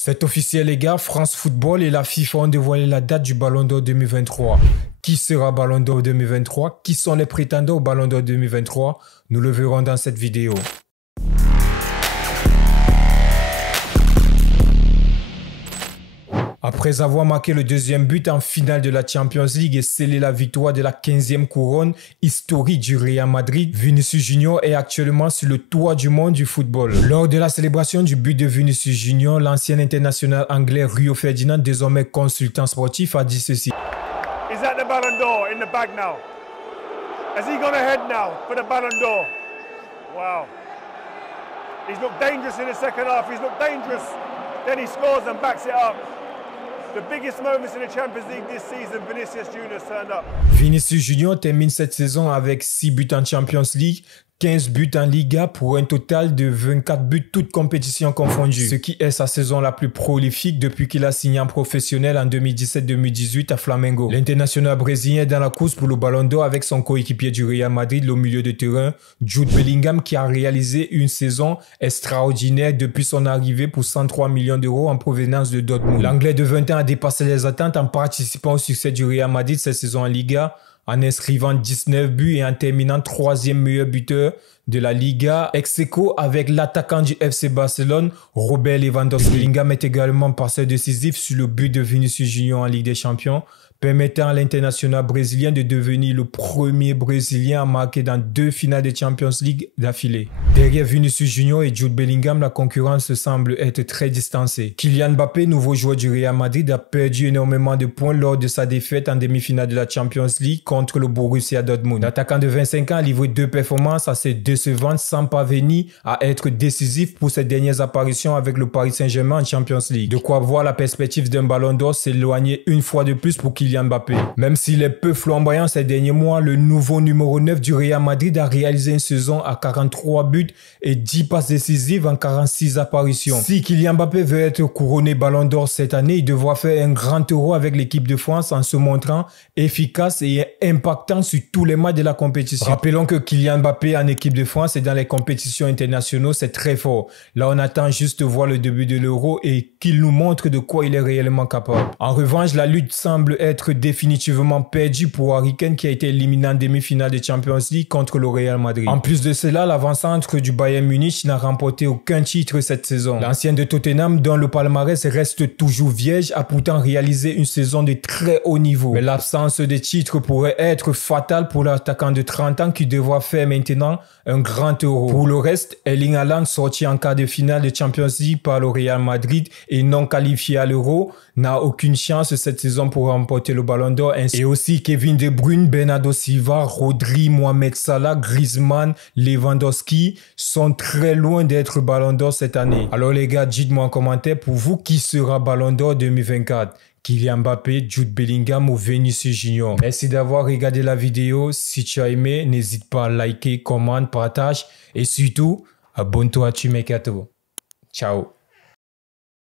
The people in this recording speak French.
C'est officiel les gars, France Football et la FIFA ont dévoilé la date du Ballon d'Or 2023. Qui sera Ballon d'Or 2023? Qui sont les prétendants au Ballon d'Or 2023? Nous le verrons dans cette vidéo. Après avoir marqué le deuxième but en finale de la Champions League et scellé la victoire de la 15e couronne historique du Real Madrid, Vinicius Junior est actuellement sur le toit du monde du football. Lors de la célébration du but de Vinicius Junior, l'ancien international anglais Rio Ferdinand, désormais consultant sportif, a dit ceci. Is that the Ballon d'Or in the bag now? Has he gone ahead now for the Ballon d'Or? Wow. He's looked dangerous in the second half. He's looked dangerous. Then he scores and backs it up. The biggest moments in the Champions League this season, Vinicius Junior turned up. Vinicius Junior termine cette saison avec 6 buts en Champions League, 15 buts en Liga pour un total de 24 buts toutes compétitions confondues, ce qui est sa saison la plus prolifique depuis qu'il a signé en professionnel en 2017-2018 à Flamengo. L'international brésilien est dans la course pour le Ballon d'Or avec son coéquipier du Real Madrid au milieu de terrain, Jude Bellingham, qui a réalisé une saison extraordinaire depuis son arrivée pour 103 millions d'euros en provenance de Dortmund. L'Anglais de 20 ans a dépassé les attentes en participant au succès du Real Madrid cette saison en Liga, en inscrivant 19 buts et en terminant 3e meilleur buteur de la Liga, ex-aequo avec l'attaquant du FC Barcelone, Robert Lewandowski. Bellingham est également passeur décisif sur le but de Vinicius Junior en Ligue des Champions, permettant à l'international brésilien de devenir le premier Brésilien à marquer dans 2 finales de Champions League d'affilée. Derrière Vinicius Junior et Jude Bellingham, la concurrence semble être très distancée. Kylian Mbappé, nouveau joueur du Real Madrid, a perdu énormément de points lors de sa défaite en demi-finale de la Champions League contre le Borussia Dortmund. L'attaquant de 25 ans a livré 2 performances assez décevantes sans parvenir à être décisif pour ses dernières apparitions avec le Paris Saint-Germain en Champions League. De quoi voir la perspective d'un Ballon d'Or s'éloigner une fois de plus pour Kylian Mbappé. Même s'il est peu flamboyant ces derniers mois, le nouveau numéro 9 du Real Madrid a réalisé une saison à 43 buts et 10 passes décisives en 46 apparitions. Si Kylian Mbappé veut être couronné Ballon d'Or cette année, il devra faire un grand euro avec l'équipe de France en se montrant efficace et impactant sur tous les matchs de la compétition. Rappelons que Kylian Mbappé en équipe de France et dans les compétitions internationales, c'est très fort. Là, on attend juste de voir le début de l'Euro et qu'il nous montre de quoi il est réellement capable. En revanche, la lutte semble être définitivement perdue pour Harry Kane qui a été éliminé en demi-finale de Champions League contre le Real Madrid. En plus de cela, l'avant-centre du Bayern Munich n'a remporté aucun titre cette saison. L'ancien de Tottenham, dont le palmarès reste toujours vierge, a pourtant réalisé une saison de très haut niveau. Mais l'absence de titre pourrait être fatale pour l'attaquant de 30 ans qui devra faire maintenant un grand euro. Pour le reste, Erling Haaland, sorti en quart de finale de Champions League par le Real Madrid et non qualifié à l'Euro, n'a aucune chance cette saison pour remporter le Ballon d'Or. Et aussi Kevin De Bruyne, Bernardo Silva, Rodri, Mohamed Salah, Griezmann, Lewandowski sont très loin d'être Ballon d'Or cette année. Alors les gars, dites-moi en commentaire pour vous qui sera Ballon d'Or 2024. Kylian Mbappé, Jude Bellingham ou Vinicius Junior. Merci d'avoir regardé la vidéo. Si tu as aimé, n'hésite pas à liker, commenter, partage et surtout, abonne-toi à Tumercato. Ciao.